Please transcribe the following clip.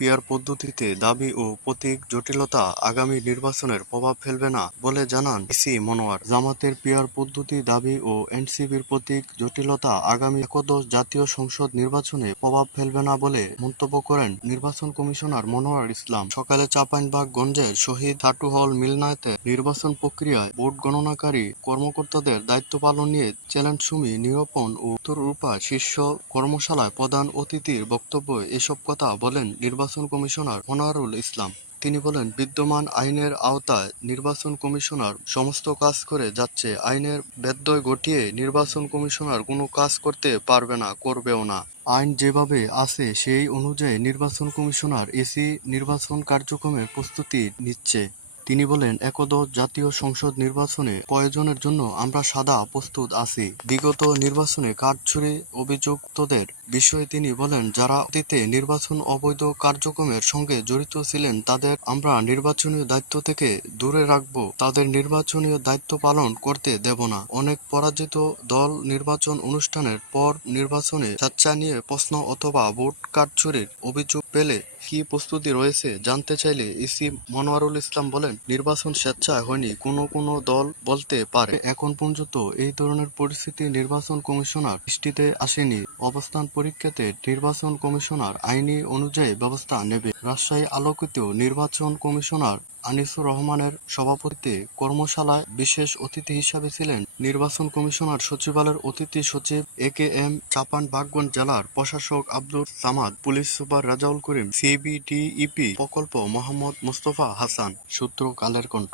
PR পদ্ধতিতে দাবি ও প্রতীক জটিলতা আগামী নির্বাচনের প্রভাব ফেলবে না বলে জানান ইসি মনোয়ার। জামাতের পিআর পদ্ধতি দাবি ও এনসিপির প্রতীক জটিলতা আগামী একাদশ জাতীয় সংসদ নির্বাচনে প্রভাব ফেলবে না বলে মন্তব্য করেন নির্বাচন কমিশনার মনোয়ার ইসলাম। সকালে চাঁপাইনবাবগঞ্জের শহীদ ছাটু হল মিলনায়তে নির্বাচন প্রক্রিয়ায় ভোট গণনাকারী কর্মকর্তাদের দায়িত্ব পালন নিয়ে চ্যালেঞ্জ সুমি নিরূপণ ও উত্তরূপা শীর্ষ কর্মশালায় প্রধান অতিথির বক্তব্যে এসব কথা বলেন নির্বাচন কমিশনার মনোয়ারুল ইসলাম। তিনি বলেন, বিদ্যমান আইনের আওতায় নির্বাচন কমিশনার সমস্ত কাজ করে যাচ্ছে। আইনের ব্যত্যয় ঘটিয়ে নির্বাচন কমিশনার কোনো কাজ করতে পারবে না, করবেও না। আইন যেভাবে আছে, সেই অনুযায়ী নির্বাচন কমিশনার এসি নির্বাচন কার্যক্রমের প্রস্তুতি নিচ্ছে। তিনি বলেন একদশ জাতীয় সংসদ নির্বাচনে প্রয়োজনের জন্য আমরা সাদা প্রস্তুত আছি। বিগত নির্বাচনে কারচুরি অভিযুক্তদের বিষয়ে তিনি বলেন, যারা অতীতে নির্বাচন অবৈধ কার্যক্রমের সঙ্গে জড়িত ছিলেন, তাদের আমরা নির্বাচনীয় দায়িত্ব থেকে দূরে রাখব। তাদের নির্বাচনীয় দায়িত্ব পালন করতে দেব না। অনেক পরাজিত দল নির্বাচন অনুষ্ঠানের পর নির্বাচনে স্বেচ্ছা নিয়ে প্রশ্ন অথবা ভোট কাঠ কারচুরির অভিযোগ পেলে কি প্রস্তুতি রয়েছে জানতে চাইলে ইসি মনোয়ারুল ইসলাম বলেন, নির্বাচন স্বেচ্ছায় হয়নি, কোনো কোনো দল বলতে পারে। এখন পর্যন্ত এই ধরনের পরিস্থিতি নির্বাচন কমিশনার দৃষ্টিতে আসেনি। অবস্থান পরীক্ষাতে নির্বাচন কমিশনার আইনি অনুযায়ী ব্যবস্থা নেবে। রাজশাহী আলোকিত নির্বাচন কমিশনার আনিসুর রহমানের সভাপতিত্বে কর্মশালায় বিশেষ অতিথি হিসাবে ছিলেন নির্বাচন কমিশনার সচিবালয়ের অতিথি সচিব এ কে এম চাপানবাগগঞ্জ জেলার প্রশাসক Abdul Samad, police super Rajaul Karim CBDEP প্রকল্প মোহাম্মদ মোস্তফা হাসান। সূত্র কালের কণ্ঠ।